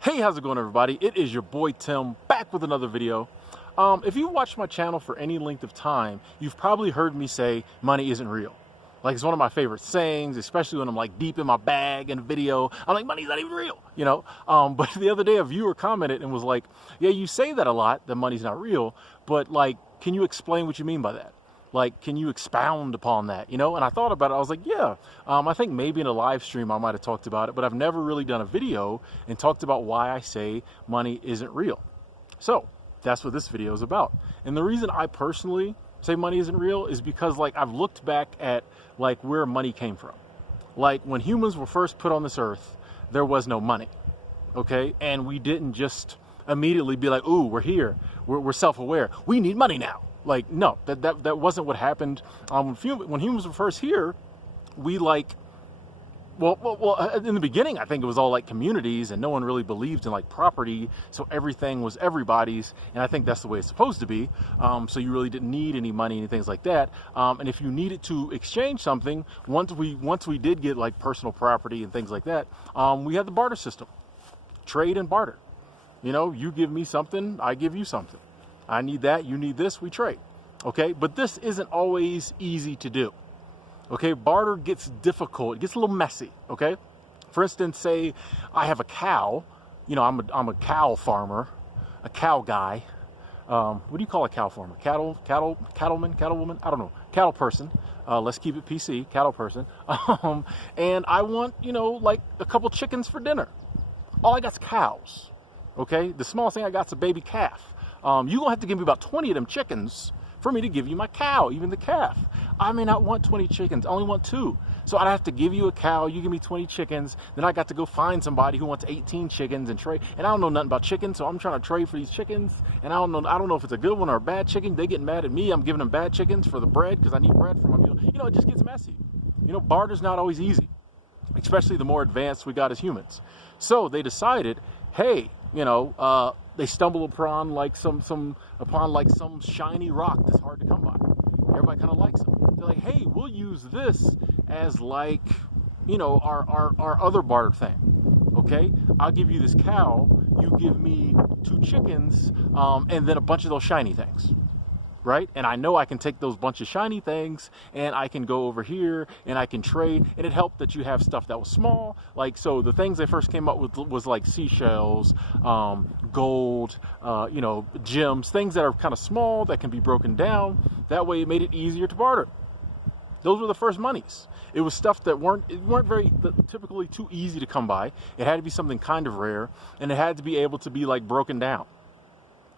Hey, how's it going, everybody? It is your boy Tim back with another video. If you've watched my channel for any length of time, you've probably heard me say money isn't real. Like, it's one of my favorite sayings, especially when I'm like deep in my bag in a video. I'm like, money's not even real, you know? But the other day a viewer commented and was like, yeah, you say that a lot, that money's not real, but like, can you explain what you mean by that? Like, can you expound upon that, you know? And I thought about it. I was like, yeah, I think maybe in a live stream I might have talked about it, but I've never really done a video and talked about why I say money isn't real. So that's what this video is about. And the reason I personally say money isn't real is because, like, I've looked back at like where money came from. Like, when humans were first put on this earth, there was no money, okay? And we didn't just immediately be like, ooh, we're here, we're self-aware, we need money now. Like, no, that wasn't what happened. When humans were first here, we like, well, in the beginning, I think it was all like communities, and no one really believed in like property, so everything was everybody's, and I think that's the way it's supposed to be. So you really didn't need any money and things like that. And if you needed to exchange something, once we did get like personal property and things like that, we had the barter system, trade and barter. You know, you give me something, I give you something. I need that, you need this, we trade. Okay, but this isn't always easy to do. Okay, barter gets difficult, it gets a little messy. Okay, for instance, say I have a cow. You know, I'm a cow farmer, a cow guy. What do you call a cow farmer? Cattleman, cattlewoman? I don't know. Cattle person. Let's keep it PC. Cattle person. And I want, you know, like a couple chickens for dinner. All I got's cows. Okay, the smallest thing I got's a baby calf. You're gonna have to give me about 20 of them chickens for me to give you my cow, even the calf. I may not want 20 chickens, I only want 2. So I'd have to give you a cow, you give me 20 chickens, then I got to go find somebody who wants 18 chickens and trade. And I don't know nothing about chickens, so I'm trying to trade for these chickens. And I don't know if it's a good one or a bad chicken. They get mad at me, I'm giving them bad chickens for the bread because I need bread for my meal. You know, it just gets messy. You know, barter's not always easy, especially the more advanced we got as humans. So they decided, hey, you know, they stumble upon like some shiny rock that's hard to come by. Everybody kind of likes them. They're like, hey, we'll use this as like, you know, our other barter thing. Okay, I'll give you this cow, you give me 2 chickens, and then a bunch of those shiny things. Right? And I know I can take those bunch of shiny things and I can go over here and I can trade. And it helped that you have stuff that was small. Like, so the things they first came up with was like seashells, gold, you know, gems, things that are kind of small that can be broken down. That way it made it easier to barter. Those were the first monies. It was stuff that weren't very typically too easy to come by. It had to be something kind of rare, and it had to be able to be like broken down,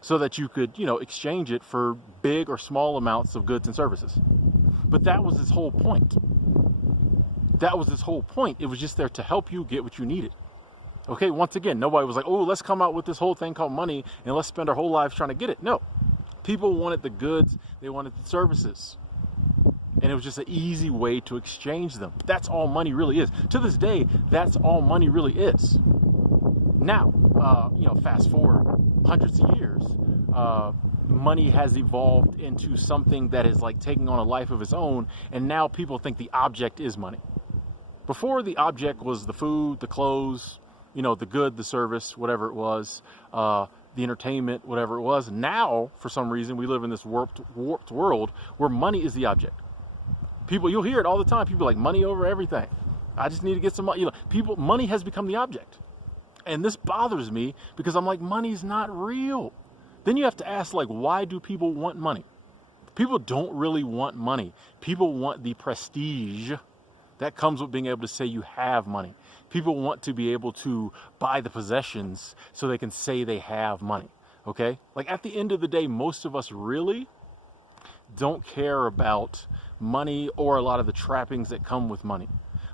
so that you could, you know, exchange it for big or small amounts of goods and services. But that was its whole point. That was its whole point. It was just there to help you get what you needed. Okay, once again, nobody was like, oh, let's come out with this whole thing called money and let's spend our whole lives trying to get it. No, people wanted the goods, they wanted the services. And it was just an easy way to exchange them. That's all money really is. To this day, that's all money really is. Now, you know, fast forward hundreds of years, money has evolved into something that is like taking on a life of its own, and now people think the object is money. Before, the object was the food, the clothes, you know, the good, the service, whatever it was, the entertainment, whatever it was. Now, for some reason, we live in this warped world where money is the object. People, you'll hear it all the time. People are like, money over everything. I just need to get some money. You know, money has become the object. And this bothers me because I'm like, money's not real. Then you have to ask, like, why do people want money? People don't really want money. People want the prestige that comes with being able to say you have money. People want to be able to buy the possessions so they can say they have money. Okay? Like, at the end of the day, most of us really don't care about money or a lot of the trappings that come with money.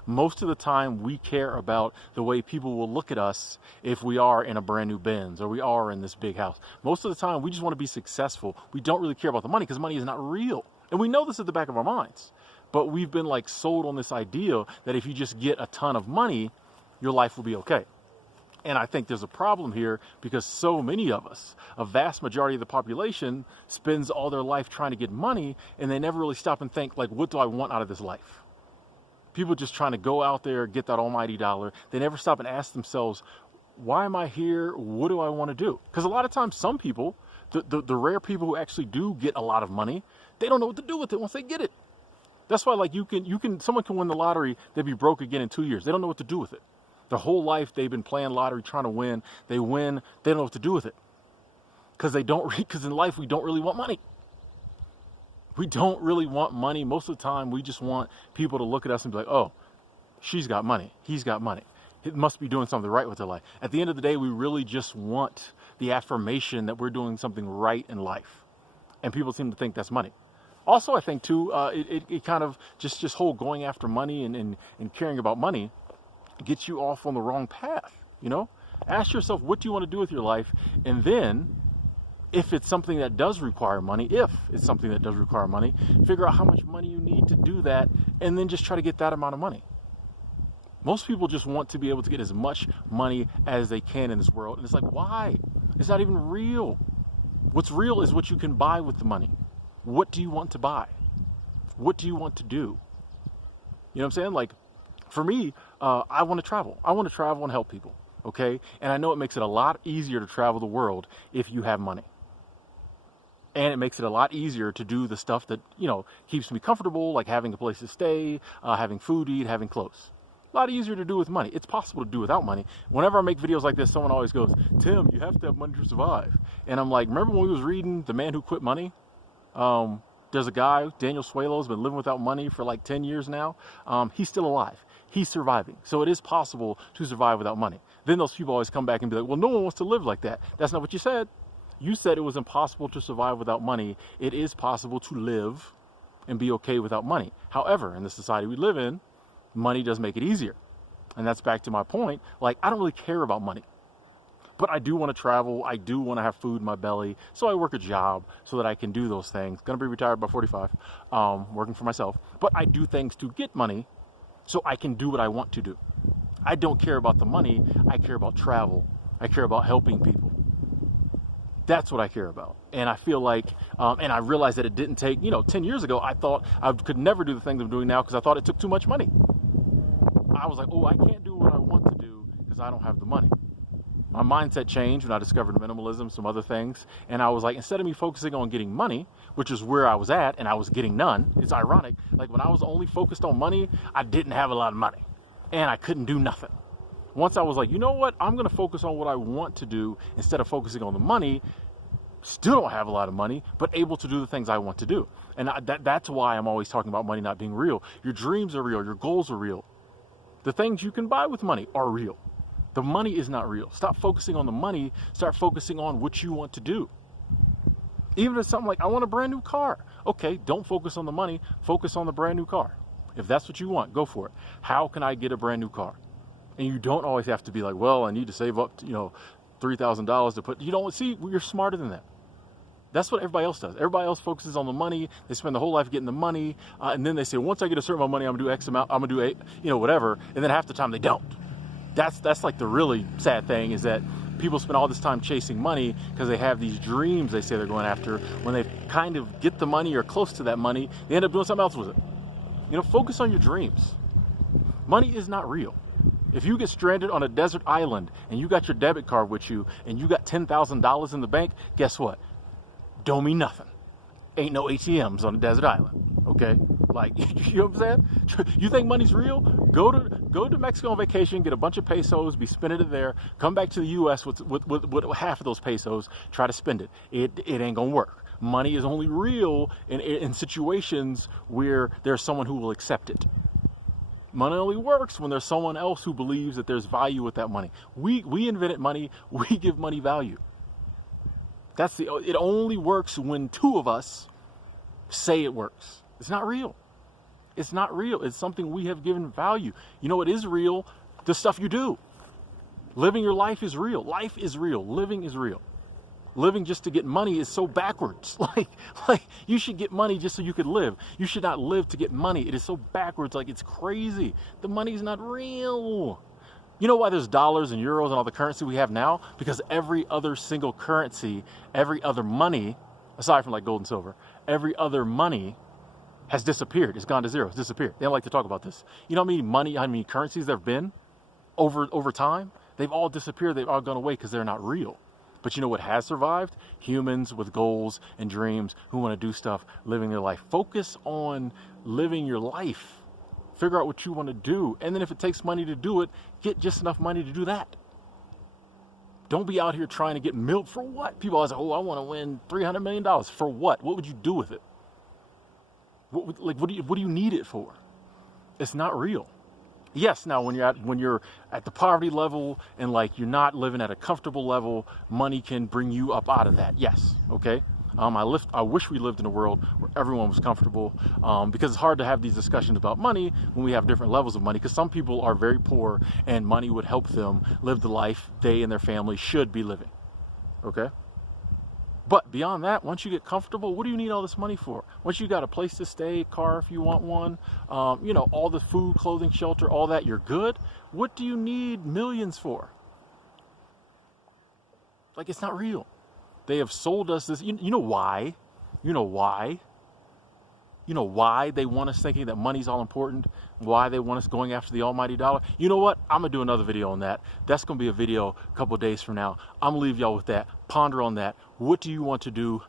Most of the time, we care about the way people will look at us if we are in a brand new Benz or we are in this big house. Most of the time, we just want to be successful. We don't really care about the money because money is not real. And we know this at the back of our minds. But we've been like sold on this idea that if you just get a ton of money, your life will be okay. And I think there's a problem here because so many of us, a vast majority of the population, spends all their life trying to get money, and they never really stop and think, like, what do I want out of this life? People just trying to go out there, get that almighty dollar. They never stop and ask themselves, Why am I here? What do I want to do? Because a lot of times some people, the rare people who actually do get a lot of money, they don't know what to do with it once they get it. That's why, like, someone can win the lottery, they'd be broke again in 2 years. They don't know what to do with it. Their whole life they've been playing lottery, trying to win. They win, they don't know what to do with it. Because in life we don't really want money. We don't really want money. Most of the time we just want people to look at us and be like, oh, she's got money, he's got money. It must be doing something right with their life. At the end of the day, we really just want the affirmation that we're doing something right in life. And people seem to think that's money. Also, I think, too, it kind of just whole going after money and caring about money gets you off on the wrong path, you know? Ask yourself, what do you want to do with your life? And then, if it's something that does require money, figure out how much money you need to do that, and then just try to get that amount of money. Most people just want to be able to get as much money as they can in this world. And it's like, why? It's not even real. What's real is what you can buy with the money. What do you want to buy? What do you want to do? You know what I'm saying? Like, for me, I want to travel. I want to travel and help people, okay? And I know it makes it a lot easier to travel the world if you have money. And it makes it a lot easier to do the stuff that, you know, keeps me comfortable, like having a place to stay, having food to eat, having clothes. A lot easier to do with money. It's possible to do without money. Whenever I make videos like this, someone always goes, Tim, you have to have money to survive. And I'm like, remember when we was reading The Man Who Quit Money? There's a guy, Daniel Suelo, has been living without money for like 10 years now. He's still alive. He's surviving. So it is possible to survive without money. Then those people always come back and be like, well, no one wants to live like that. That's not what you said. You said it was impossible to survive without money. It is possible to live and be okay without money. However, in the society we live in, money does make it easier. And that's back to my point. Like, I don't really care about money. But I do want to travel. I do want to have food in my belly. So I work a job so that I can do those things. Going to be retired by 45, working for myself. But I do things to get money so I can do what I want to do. I don't care about the money. I care about travel. I care about helping people. That's what I care about. And I feel like, and I realized that it didn't take, 10 years ago, I thought I could never do the things I'm doing now because I thought it took too much money. I was like, oh, I can't do what I want to do because I don't have the money. My mindset changed when I discovered minimalism, some other things. And I was like, instead of me focusing on getting money, which is where I was at, and I was getting none. It's ironic. Like, when I was only focused on money, I didn't have a lot of money. And I couldn't do nothing. Once I was like, you know what? I'm going to focus on what I want to do instead of focusing on the money. Still don't have a lot of money, but able to do the things I want to do. And that's why I'm always talking about money not being real. Your dreams are real. Your goals are real. The things you can buy with money are real. The money is not real. Stop focusing on the money. Start focusing on what you want to do. Even if it's something like, I want a brand new car. Okay, don't focus on the money. Focus on the brand new car. If that's what you want, go for it. How can I get a brand new car? And you don't always have to be like, well, I need to save up, $3,000 to put. You don't see, you're smarter than that. That's what everybody else does. Everybody else focuses on the money. They spend the whole life getting the money. And then they say, once I get a certain amount of money, I'm going to do X amount. I'm going to do whatever. And then half the time they don't. That's like the really sad thing, is that people spend all this time chasing money because they have these dreams they say they're going after. When they kind of get the money or close to that money, they end up doing something else with it. Focus on your dreams. Money is not real. If you get stranded on a desert island and you got your debit card with you and you got $10,000 in the bank, guess what? Don't mean nothing. Ain't no ATMs on a desert island, okay? Like, you know what I'm saying? You think money's real? Go to Mexico on vacation, get a bunch of pesos, be spending it there, come back to the U.S. with half of those pesos, try to spend it. It ain't gonna work. Money is only real in situations where there's someone who will accept it. Money only works when there's someone else who believes that there's value with that money. We invented money. We give money value. It only works when two of us say it works. It's not real. It's not real. It's something we have given value. It is real? The stuff you do. Living your life is real. Life is real. Living is real. Living just to get money is so backwards. Like you should get money just so you could live. You should not live to get money. It is so backwards. Like, it's crazy. The money's not real. You know why there's dollars and euros and all the currency we have now? Because every other single currency, every other money, aside from like gold and silver, every other money has disappeared. It's gone to zero. It's disappeared. They don't like to talk about this. You know how many currencies there have been over time? They've all disappeared. They've all gone away because they're not real. But you know what has survived? Humans with goals and dreams who want to do stuff, living their life. Focus on living your life. Figure out what you want to do. And then if it takes money to do it, get just enough money to do that. Don't be out here trying to get milk for what? People always say, oh, I want to win $300 million. For what? What would you do with it? What do you need it for? It's not real. Yes, now when you're at the poverty level and like you're not living at a comfortable level, money can bring you up out of that. Yes, okay. I wish we lived in a world where everyone was comfortable, because it's hard to have these discussions about money when we have different levels of money, because some people are very poor and money would help them live the life they and their family should be living. Okay. But beyond that, once you get comfortable, what do you need all this money for? Once you got a place to stay, car if you want one, all the food, clothing, shelter, all that, you're good. What do you need millions for? Like, it's not real. They have sold us this. You know why? You know why? You know why they want us thinking that money's all important? Why they want us going after the almighty dollar? You know what? I'm going to do another video on that. That's going to be a video a couple of days from now. I'm going to leave y'all with that. Ponder on that. What do you want to do